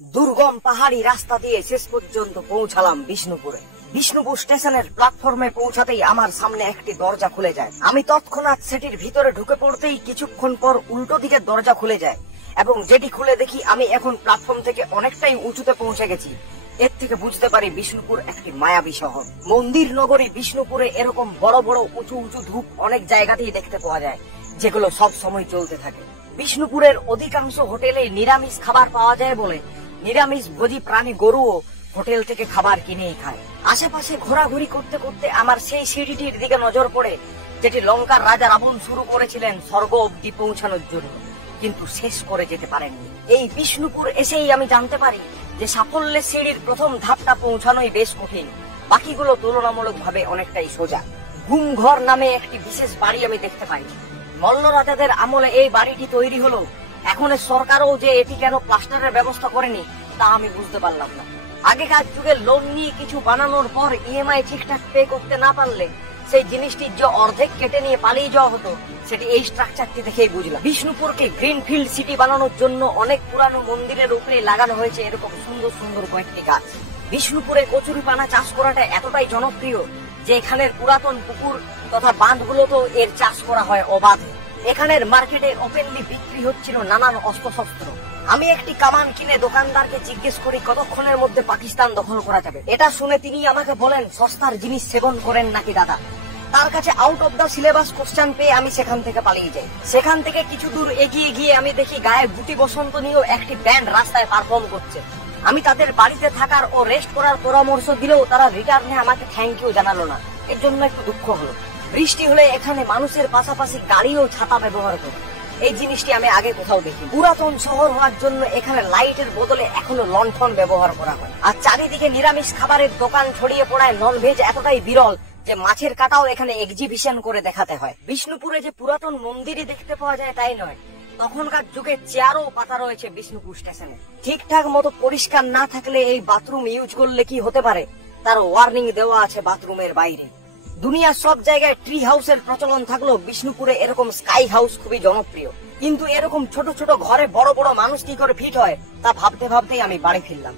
দুর্গম পাহাড়ি রাস্তা দিয়ে শেষ পর্যন্ত পৌঁছালাম বিষ্ণুপুরে। বিষ্ণুপুর স্টেশনের প্ল্যাটফর্মে পৌঁছাতেই আমার সামনে একটি দরজা খুলে যায়। আমি তৎক্ষণাৎ সেটির ভিতরে ঢুকে পড়তেই কিছুক্ষণ পর উল্টো দিকে দরজা খুলে যায় এবং যেটি খুলে দেখি আমি এখন প্ল্যাটফর্ম থেকে অনেকটাই উঁচুতে পৌঁছে গেছি। এর থেকে বুঝতে পারি বিষ্ণুপুর একটি মায়াবী শহর। মন্দির নগরী বিষ্ণুপুরে এরকম বড় বড় উঁচু উঁচু ধূপ অনেক জায়গাতেই দেখতে পাওয়া যায়, যেগুলো সব সময় চলতে থাকে। বিষ্ণুপুরের অধিকাংশ হোটেলে নিরামিষ খাবার পাওয়া যায় বলে নিরামিষ ভোজী প্রাণী গরুও হোটেল থেকে খাবার কিনেই খায়। আশেপাশে ঘোরাঘুরি করতে করতে আমার সেই সিঁড়িটির দিকে নজর পড়ে, যেটি লঙ্কার রাজা রাবণ শুরু করেছিলেন স্বর্গ অব্দি পৌঁছানোর জন্য, কিন্তু শেষ করে যেতে পারেননি। এই বিষ্ণুপুর এসেই আমি জানতে পারি যে সাফল্যের সিঁড়ির প্রথম ধাপটা পৌঁছানোই বেশ কঠিন, বাকিগুলো তুলনামূলকভাবে অনেকটাই সোজা। ঘুমঘর নামে একটি বিশেষ বাড়ি আমি দেখতে পাই। মল্ল রাজাদের আমলে এই বাড়িটি তৈরি হলো, এখন সরকারও যে এটি কেন প্লাস্টারের ব্যবস্থা করেনি তা আমি বুঝতে পারলাম না। আগেকার যুগে লোন নিয়ে কিছু বানানোর পর ইএমআই ঠিকঠাক পে করতে না পারলে সেই জিনিসটির যে অর্ধেক কেটে নিয়ে পালিয়ে যাওয়া হতো, সেটি এই স্ট্রাকচারটি দেখেই বুঝলাম। বিষ্ণুপুরকে গ্রিনফিল্ড সিটি বানানোর জন্য অনেক পুরানো মন্দিরের উপরে লাগানো হয়েছে এরকম সুন্দর সুন্দর কয়েকটি গাছ। বিষ্ণুপুরে কচুরিপানা চাষ করাটা এতটাই জনপ্রিয় যে এখানের পুরাতন পুকুর তথা বাঁধগুলোতেও এর চাষ করা হয় অবাধে। এখানের মার্কেটে ওপেনলি বিক্রি হচ্ছিল নানান অস্ত্রশস্ত্র। আমি একটি কামান কিনে দোকানদারকে জিজ্ঞেস করি কতক্ষণের মধ্যে পাকিস্তান দখল করা যাবে। এটা শুনে তিনি আমাকে বলেন, সস্তার জিনিস সেবন করেন নাকি দাদা। তার কাছে out of the syllabus question পেয়ে আমি সেখান থেকে পালিয়ে যাই। সেখান থেকে কিছু দূর এগিয়ে গিয়ে আমি দেখি গায়ে গুটি বসন্ত নিয়েও একটি ব্যান্ড রাস্তায় পারফর্ম করছে। আমি তাদের বাড়িতে থাকার ও রেস্ট করার পরামর্শ দিলেও তারা রিটার্নে আমাকে থ্যাংক ইউ জানালো না। এর জন্য একটু দুঃখ হলো। বৃষ্টি হলে এখানে মানুষের পাশাপাশি গাড়িও ছাতা ব্যবহার করে, এই জিনিসটি আমি আগে কোথাও দেখি। পুরাতন শহর হওয়ার জন্য এখানে লাইটের বদলে এখনো লণ্ঠন ব্যবহার করা হয়। আর চারিদিকে নিরামিষ খাবারের দোকান ছড়িয়ে পড়ায় ননভেজ এতটাই বিরল যে মাছের কাটাও এখানে এক্সিবিশন করে দেখাতে হয়। বিষ্ণুপুরে যে পুরাতন মন্দিরই দেখতে পাওয়া যায় তাই নয়, তখনকার যুগে চেয়ারও পাতা রয়েছে বিষ্ণুপুর স্টেশনে। ঠিকঠাক মতো পরিষ্কার না থাকলে এই বাথরুম ইউজ করলে কি হতে পারে তার ওয়ার্নিং দেওয়া আছে বাথরুমের বাইরে। দুনিয়ার সব জায়গায় ট্রি হাউসের প্রচলন থাকলেও বিষ্ণুপুরে এরকম স্কাই হাউস খুবই জনপ্রিয়। কিন্তু এরকম ছোট ছোট ঘরে বড় বড় মানুষ কি করে ফিট হয় তা ভাবতে ভাবতেই আমি বাড়ি ফিরলাম।